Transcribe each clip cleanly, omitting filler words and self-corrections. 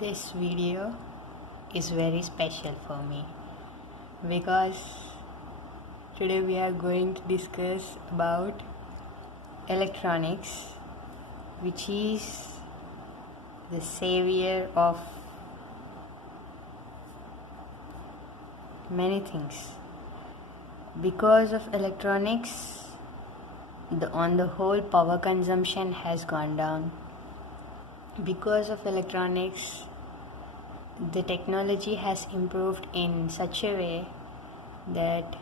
This video is very special for me because today we are going to discuss about electronics, which is the savior of many things. Because of electronics, on the whole power consumption has gone down. Because of electronics, the technology has improved in such a way that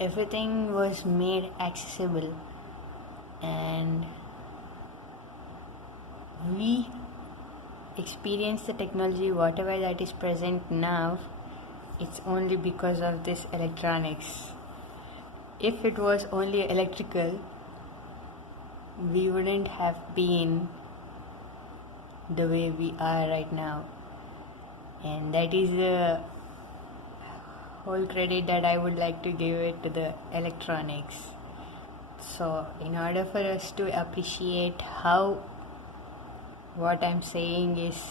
everything was made accessible, and we experience the technology whatever that is present now. It's only because of this electronics. If it was only electrical, we wouldn't have been the way we are right now, and that is the whole credit that I would like to give it to the electronics. So in order for us to appreciate how what I'm saying is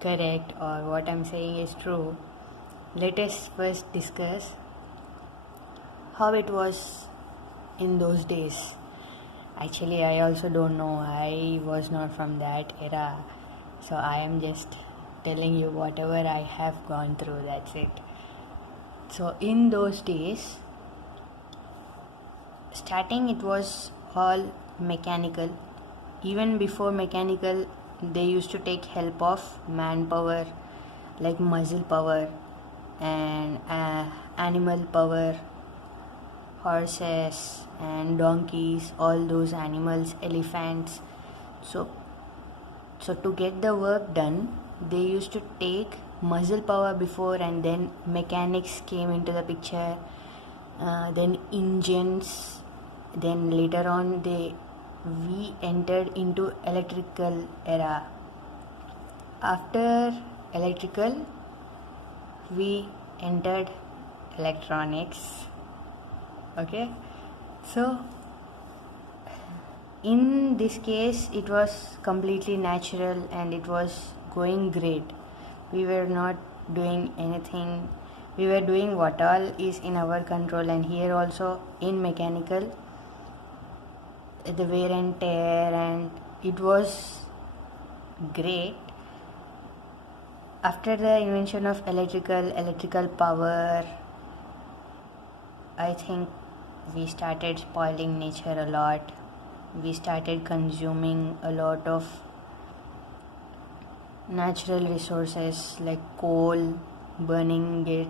correct or what I'm saying is true, let us first discuss how it was in those days. Actually, I also don't know. I was not from that era, so I am just telling you whatever I have gone through, that's it. So in those days, starting it was all mechanical. Even before mechanical, they used to take help of manpower, like muscle power and animal power, horses and donkeys, all those animals, elephants. So to get the work done, they used to take muscle power before, and then mechanics came into the picture, then engines, then later on we entered into electrical era. After electrical, we entered electronics. Okay, so in this case it was completely natural and it was going great. We were not doing anything, we were doing what all is in our control. And here also in mechanical, the wear and tear, and it was great. After the invention of electrical power, I think we started spoiling nature a lot. We started consuming a lot of natural resources like coal, burning it,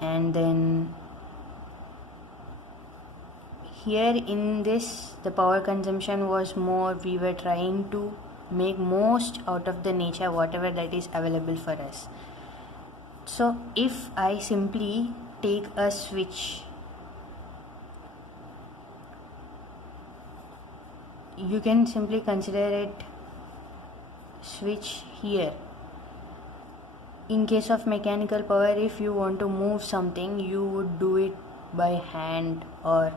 and then here in this, the power consumption was more. We were trying to make most out of the nature, whatever that is available for us. So if I simply take a switch, you can simply consider it switch here. In case of mechanical power, if you want to move something, you would do it by hand, or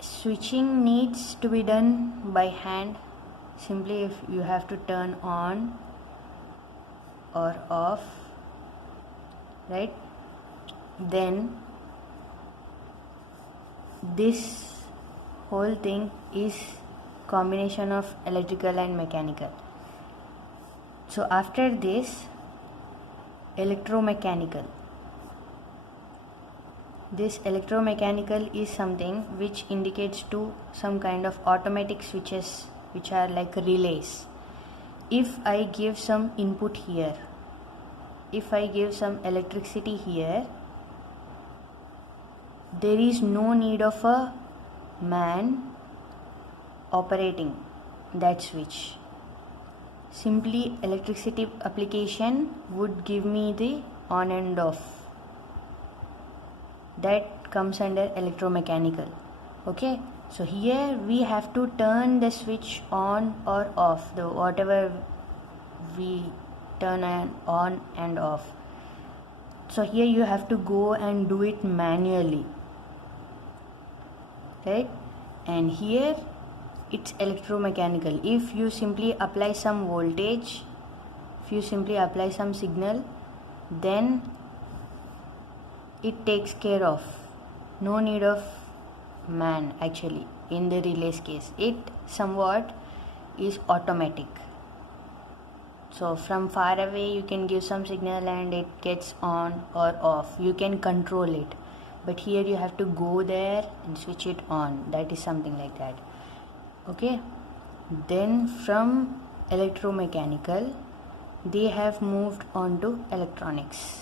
switching needs to be done by hand. Simply if you have to turn on or off, right? Then this whole thing is combination of electrical and mechanical. So after this, electromechanical. This electromechanical is something which indicates to some kind of automatic switches, which are like relays. If I give some input here, if I give some electricity here, there is no need of a man operating that switch. Simply electricity application would give me the on and off. That comes under electromechanical. Okay, so here we have to turn the switch on or off, the whatever we turn on and off. So here you have to go and do it manually, right? And here it's electromechanical. If you simply apply some voltage, if you simply apply some signal, then it takes care of. No need of man actually. In the relays case, it somewhat is automatic. So from far away you can give some signal and it gets on or off. You can control it. But here you have to go there and switch it on. That is something like that. Okay. Then from electromechanical, they have moved on to electronics.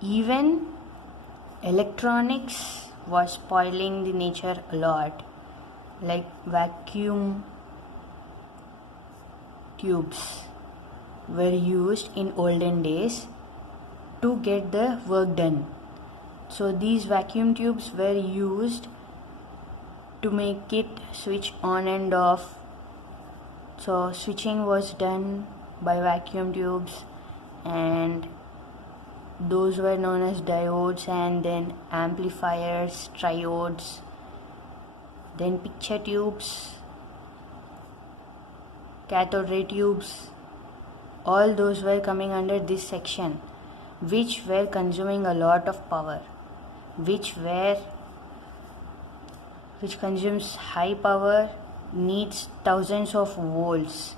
Even electronics was spoiling the nature a lot, like vacuum tubes were used in olden days to get the work done. So these vacuum tubes were used to make it switch on and off. So switching was done by vacuum tubes, and those were known as diodes, and then amplifiers, triodes, then picture tubes, cathode ray tubes. All those were coming under this section, which were consuming a lot of power, which consumes high power, needs thousands of volts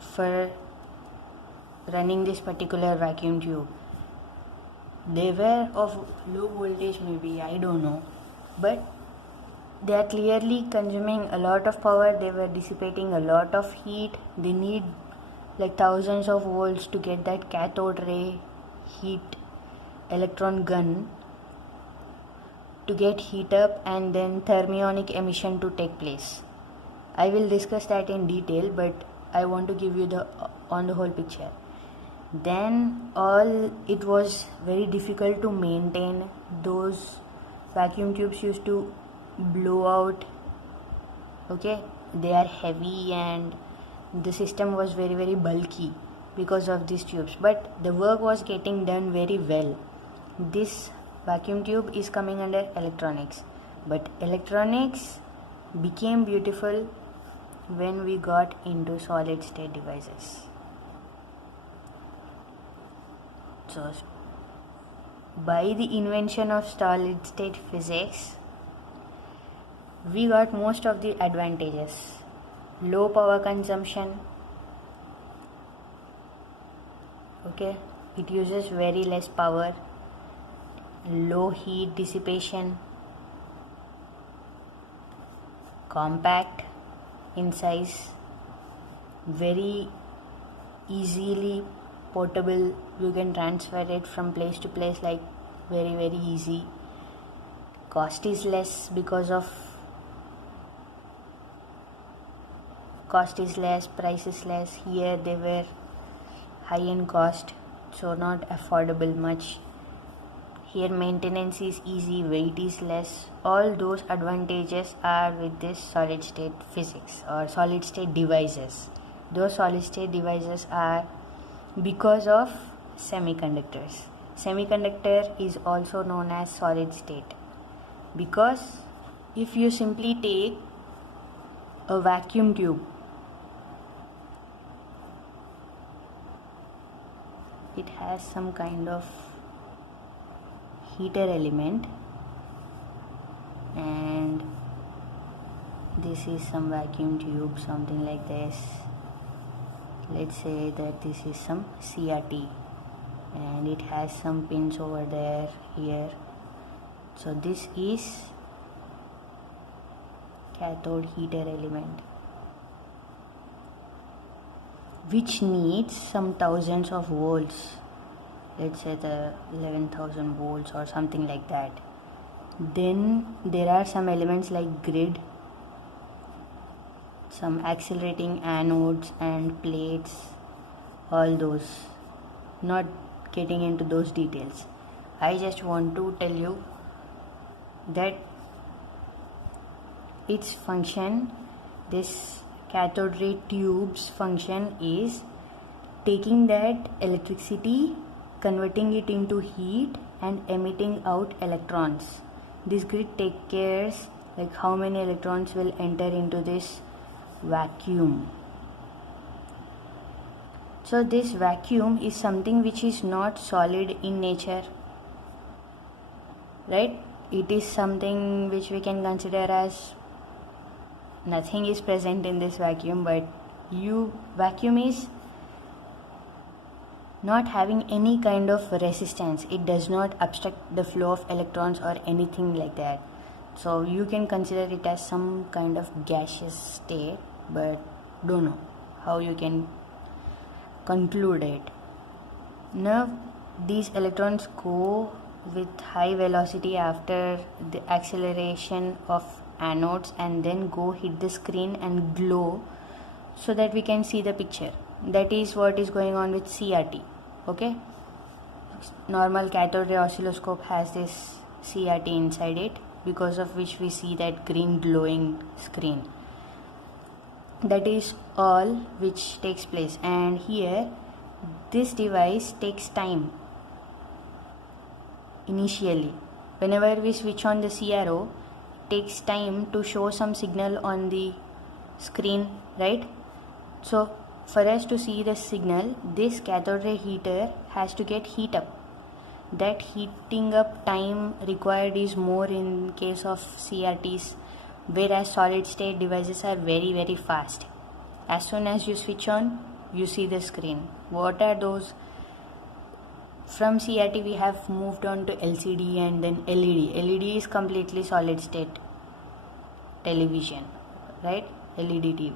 for running this particular vacuum tube. They were of low voltage, maybe, I don't know, but they are clearly consuming a lot of power. They were dissipating a lot of heat. They need like thousands of volts to get that cathode ray heat electron gun to get heat up, and then thermionic emission to take place. I will discuss that in detail, but I want to give you the on the whole picture. Then it was very difficult to maintain. Those vacuum tubes used to blow out. Okay, they are heavy and the system was very, very bulky because of these tubes, but the work was getting done very well. This vacuum tube is coming under electronics, but electronics became beautiful when we got into solid state devices. So by the invention of solid state physics, we got most of the advantages. Low power consumption. Okay, it uses very less power. Low heat dissipation. Compact in size. Very easily portable. You can transfer it from place to place like very, very easy. Cost is less because of cost is less, price is less. Here they were high in cost, so not affordable much. Here maintenance is easy, weight is less. All those advantages are with this solid state physics or solid state devices. Those solid state devices are because of semiconductors. Semiconductor is also known as solid state because if you simply take a vacuum tube, it has some kind of heater element, and this is some vacuum tube, something like this. Let's say that this is some CRT and it has some pins over there, here. So this is cathode heater element, which needs some thousands of volts. Let's say the 11,000 volts or something like that. Then there are some elements like grid, some accelerating anodes and plates, all those. Not getting into those details. I just want to tell you that its function, this cathode ray tube's function is taking that electricity, converting it into heat and emitting out electrons. This grid takes care like how many electrons will enter into this vacuum. So this vacuum is something which is not solid in nature, right? It is something which we can consider as nothing is present in this vacuum, but vacuum is not having any kind of resistance. It does not obstruct the flow of electrons or anything like that. So you can consider it as some kind of gaseous state, but don't know how you can conclude it. Now these electrons go with high velocity after the acceleration of anodes and then go hit the screen and glow, so that we can see the picture. That is what is going on with CRT. Okay, normal cathode ray oscilloscope has this CRT inside it, because of which we see that green glowing screen. That is all which takes place. And here this device takes time. Initially, whenever we switch on the CRO, it takes time to show some signal on the screen, right? So for us to see the signal, this cathode ray heater has to get heat up. That heating up time required is more in case of CRTs, whereas solid state devices are very, very fast. As soon as you switch on, you see the screen. What are those? From CRT we have moved on to LCD and then LED. LED is completely solid state television, right? LED TV,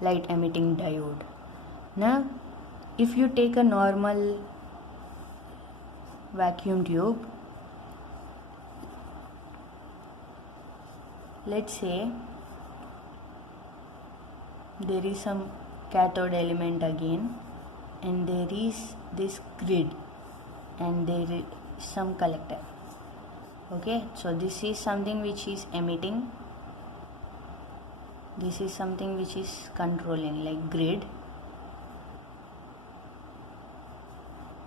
light emitting diode. Now if you take a normal vacuum tube, let's say there is some cathode element again, and there is this grid and there is some collector. Okay, so this is something which is emitting, this is something which is controlling, like grid,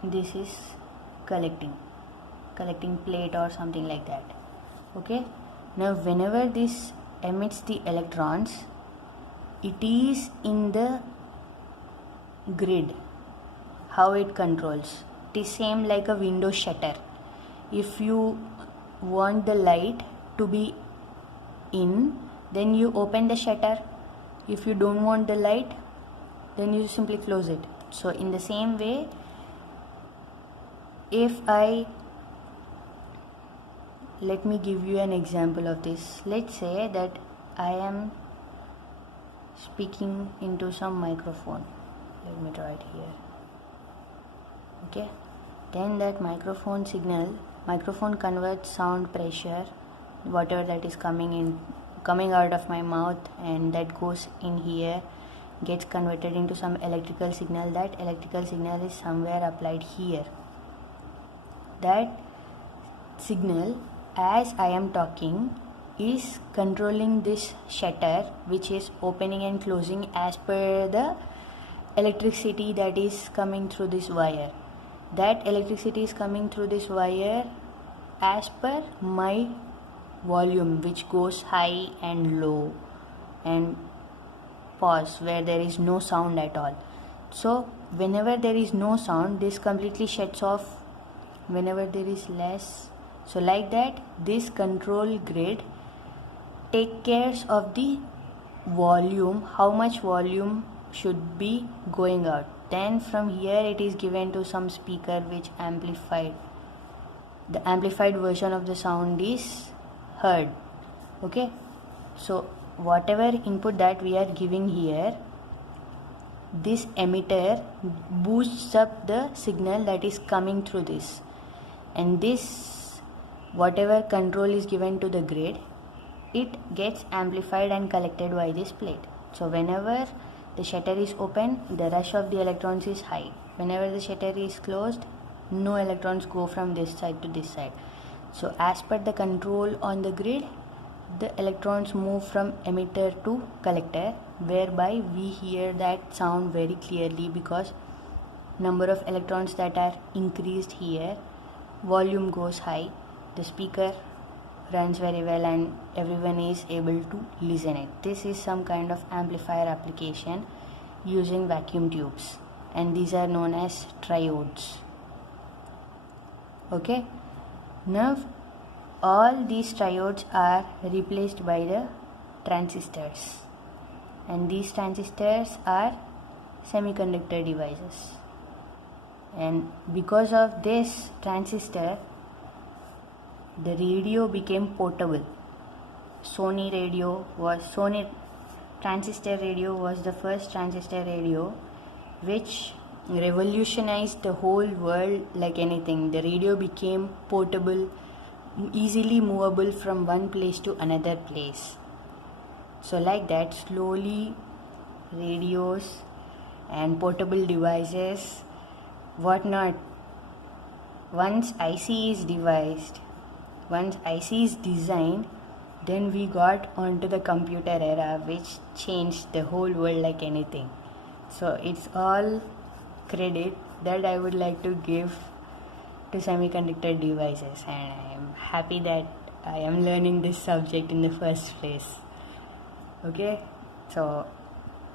this is collecting plate or something like that. Okay, now whenever this emits the electrons, it is in the grid. How it controls, it is same like a window shutter. If you want the light to be in, then you open the shutter. If you don't want the light, then you simply close it. So in the same way, let me give you an example of this. Let's say that I am speaking into some microphone. Let me draw it here. Okay, then that microphone converts sound pressure, whatever that is coming out of my mouth, and that goes in here, gets converted into some electrical signal. That electrical signal is somewhere applied here. That signal, as I am talking, is controlling this shutter, which is opening and closing as per the electricity that is coming through this wire. That electricity is coming through this wire as per my volume, which goes high and low and pause where there is no sound at all. So whenever there is no sound, this completely shuts off. Whenever there is less, so like that, this control grid take care of the volume, how much volume should be going out. Then from here it is given to some speaker which amplified. The amplified version of the sound is heard. Okay, so whatever input that we are giving here, this emitter boosts up the signal that is coming through this, and this, whatever control is given to the grid, it gets amplified and collected by this plate. So whenever the shutter is open, the rush of the electrons is high. Whenever the shutter is closed, no electrons go from this side to this side. So as per the control on the grid, the electrons move from emitter to collector, whereby we hear that sound very clearly, because number of electrons that are increased here, volume goes high, the speaker runs very well and everyone is able to listen it. This is some kind of amplifier application using vacuum tubes, and these are known as triodes. Okay, now all these triodes are replaced by the transistors, and these transistors are semiconductor devices. And because of this transistor, the radio became portable. Sony transistor radio was the first transistor radio which revolutionized the whole world like anything. The radio became portable, easily movable from one place to another place. So like that, slowly radios and portable devices, whatnot, once IC is devised, once IC is designed, then we got onto the computer era, which changed the whole world like anything. So it's all credit that I would like to give to semiconductor devices, and I am happy that I am learning this subject in the first place. Okay, so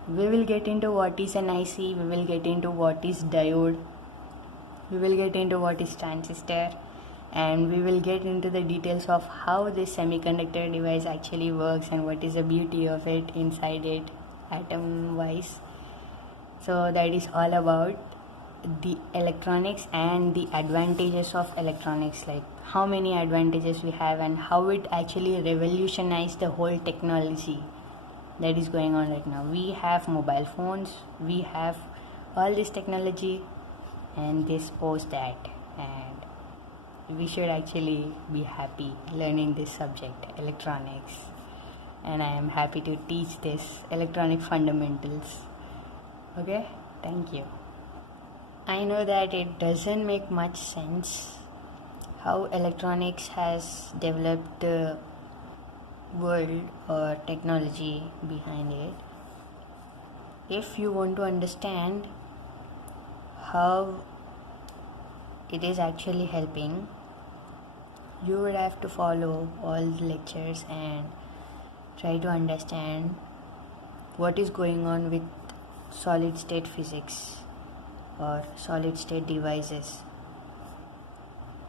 we will get into what is an IC, we will get into what is diode, we will get into what is transistor, and we will get into the details of how this semiconductor device actually works and what is the beauty of it inside it atom wise. So that is all about the electronics and the advantages of electronics, like how many advantages we have and how it actually revolutionized the whole technology that is going on right now. We have mobile phones, we have all this technology, and this pose that, and we should actually be happy learning this subject, electronics, and I am happy to teach this electronic fundamentals. Okay, thank you. I know that it doesn't make much sense how electronics has developed the world or technology behind it. If you want to understand how it is actually helping, you would have to follow all the lectures and try to understand what is going on with solid state physics or solid state devices.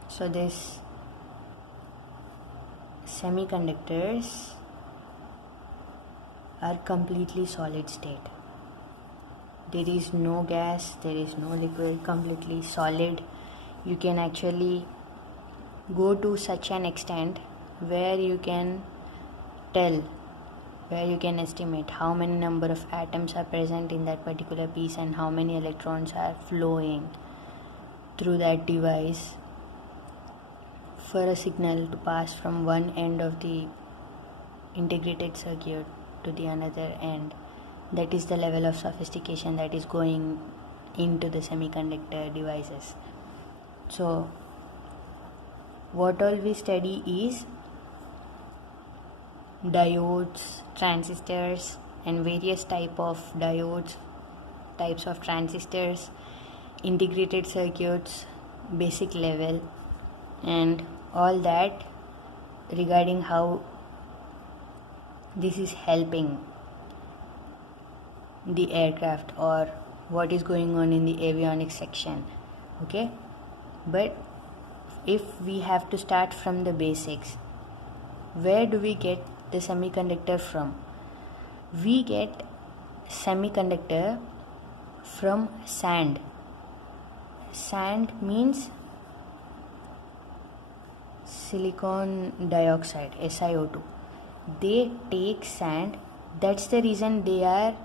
So this semiconductors are completely solid state. There is no gas, there is no liquid, completely solid. You can actually go to such an extent where you can tell, where you can estimate how many number of atoms are present in that particular piece and how many electrons are flowing through that device for a signal to pass from one end of the integrated circuit to the another end. That is the level of sophistication that is going into the semiconductor devices. So what all we study is diodes, transistors, and various types of diodes, types of transistors, integrated circuits, basic level, and all that regarding how this is helping the aircraft or what is going on in the avionics section. Okay, but if we have to start from the basics, where do we get the semiconductor from? We get semiconductor from sand. Sand means silicon dioxide, SiO2. They take sand. That's the reason they are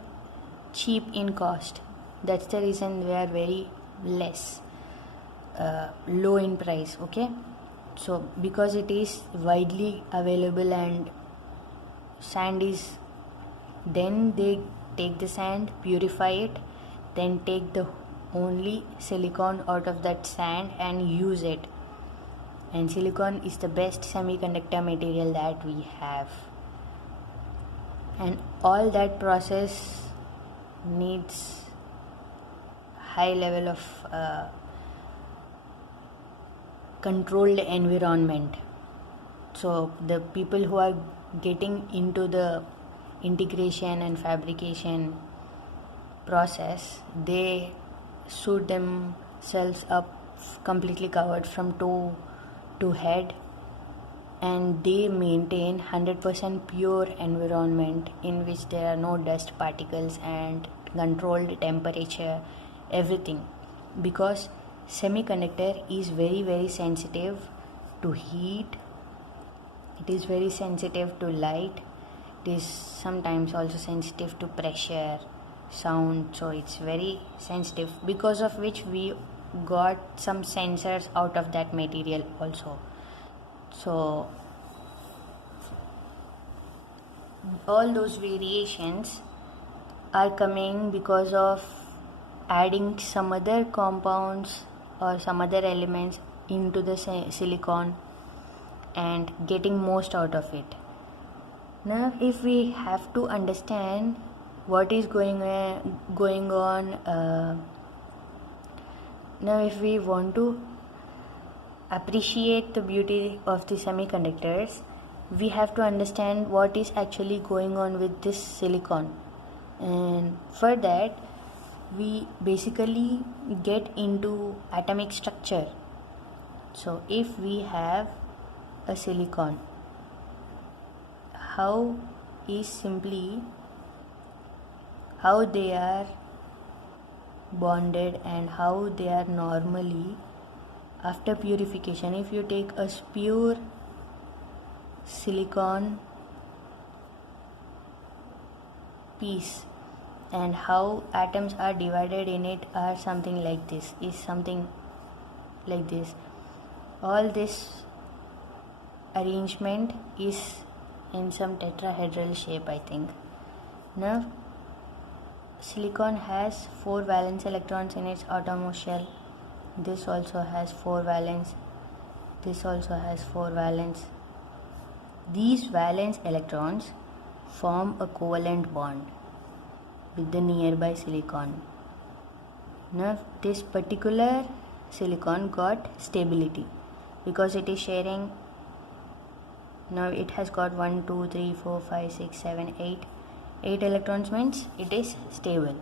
cheap in cost. That's the reason they are very less low in price. Okay, so because it is widely available and sand is, then they take the sand, purify it, then take the only silicon out of that sand and use it. And silicon is the best semiconductor material that we have, and all that process needs high level of controlled environment. So the people who are getting into the integration and fabrication process, they suit themselves up completely covered from toe to head, and they maintain 100% pure environment in which there are no dust particles and controlled temperature, everything, because semiconductor is very very sensitive to heat, it is very sensitive to light, it is sometimes also sensitive to pressure, sound, so it's very sensitive, because of which we got some sensors out of that material also. So all those variations are coming because of adding some other compounds or some other elements into the silicon and getting most out of it. Now if we have to understand what is going on, now if we want to appreciate the beauty of the semiconductors, we have to understand what is actually going on with this silicon, and for that we basically get into atomic structure. So if we have a silicon, how they are bonded and how they are normally after purification. If you take a pure silicon piece and how atoms are divided in it are something like this, all this arrangement is in some tetrahedral shape, I think. Now silicon has 4 valence electrons in its outermost shell. This also has 4 valence, this also has 4 valence. These valence electrons form a covalent bond with the nearby silicon. Now this particular silicon got stability because it is sharing, now it has got 1 2 3 4 5 6 7 8 electrons, means it is stable.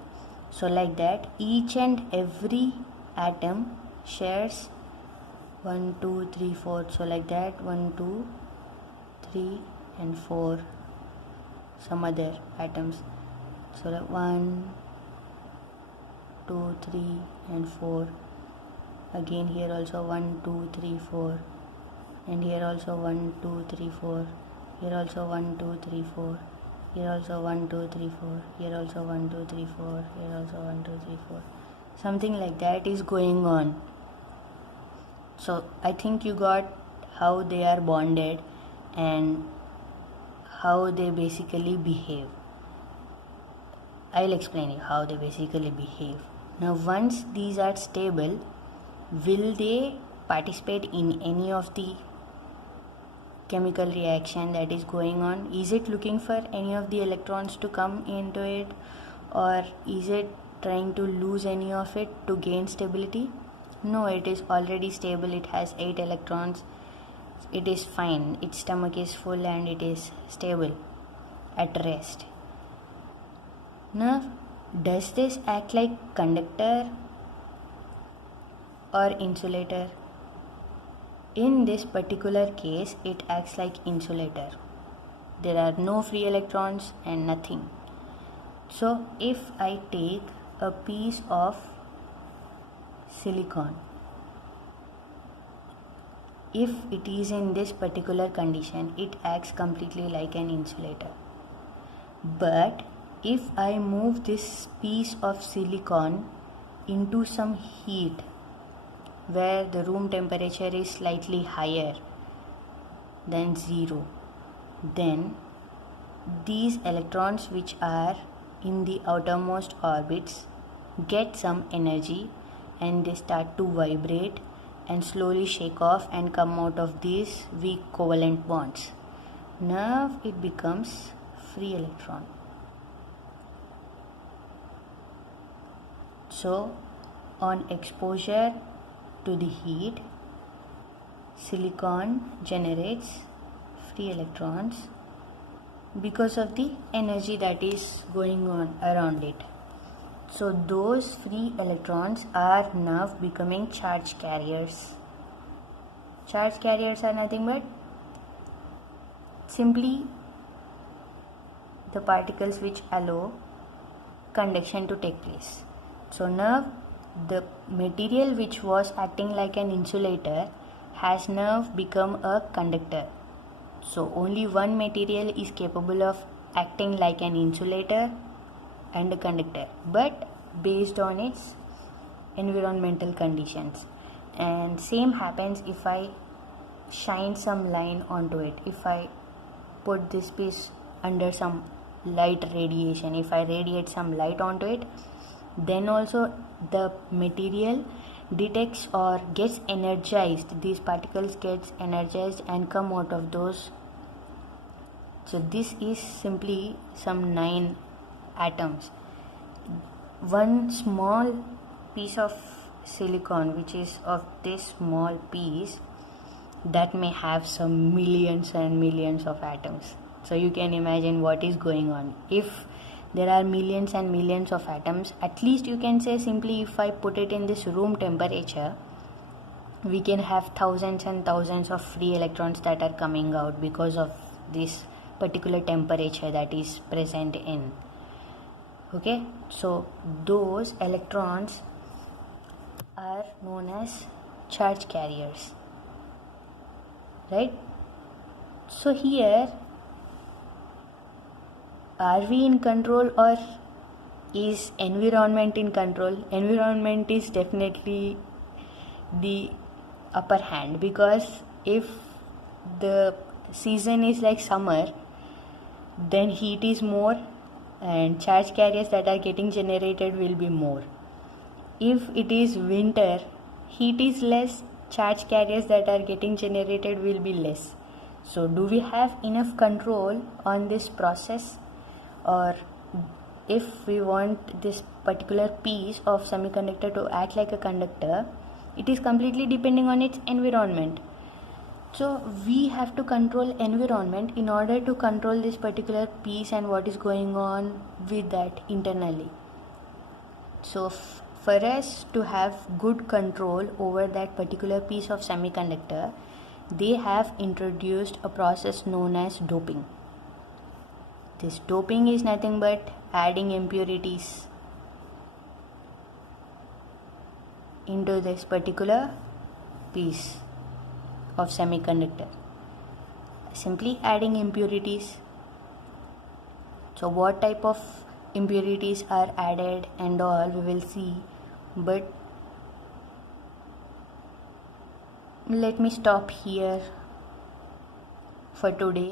So like that each and every atom shares 1 2 3 4, so like that 1 2 3 and 4 some other atoms, so like 1 2 3 and 4, again here also 1 2 3 4, and here also 1 2 3 4, here also 1 2 3 4, here also 1 2 3 4, here also 1 2 3 4, here also 1 2 3 4, something like that is going on. So I think you got how they are bonded and how they basically behave. I'll explain you how they basically behave. Now once these are stable, will they participate in any of the chemical reaction that is going on? Is it looking for any of the electrons to come into it, or is it trying to lose any of it to gain stability? No, it is already stable, it has 8 electrons, it is fine, its stomach is full and it is stable at rest. Now does this act like conductor or insulator? In this particular case it acts like insulator. There are no free electrons and nothing. So if I take a piece of silicon, if it is in this particular condition, it acts completely like an insulator. But if I move this piece of silicon into some heat where the room temperature is slightly higher than 0, then these electrons which are in the outermost orbits get some energy and they start to vibrate and slowly shake off and come out of these weak covalent bonds. Now it becomes free electron. So on exposure to the heat, silicon generates free electrons because of the energy that is going on around it. So those free electrons are now becoming charge carriers. Charge carriers are nothing but simply the particles which allow conduction to take place. So now the material which was acting like an insulator has now become a conductor. So only one material is capable of acting like an insulator and a conductor, but based on its environmental conditions. And same happens if I shine some line onto it. If I put this piece under some light radiation, if I radiate some light onto it, then also the material detects or gets energized. These particles gets energized and come out of those. So this is simply some 9 atoms. One small piece of silicon, which is of this small piece, that may have some millions and millions of atoms. So you can imagine what is going on. If there are millions and millions of atoms, at least you can say simply, if I put it in this room temperature, we can have thousands and thousands of free electrons that are coming out because of this particular temperature that is present in. Okay, so those electrons are known as charge carriers, right? So here, are we in control or is environment in control? Environment is definitely the upper hand, because if the season is like summer, then heat is more and charge carriers that are getting generated will be more. If it is winter, heat is less, charge carriers that are getting generated will be less. So do we have enough control on this process? Or if we want this particular piece of semiconductor to act like a conductor, it is completely depending on its environment. So we have to control environment in order to control this particular piece and what is going on with that internally. So for us to have good control over that particular piece of semiconductor, they have introduced a process known as doping. This doping is nothing but adding impurities into this particular piece of semiconductor. Simply adding impurities. So what type of impurities are added and all we will see, but let me stop here for today.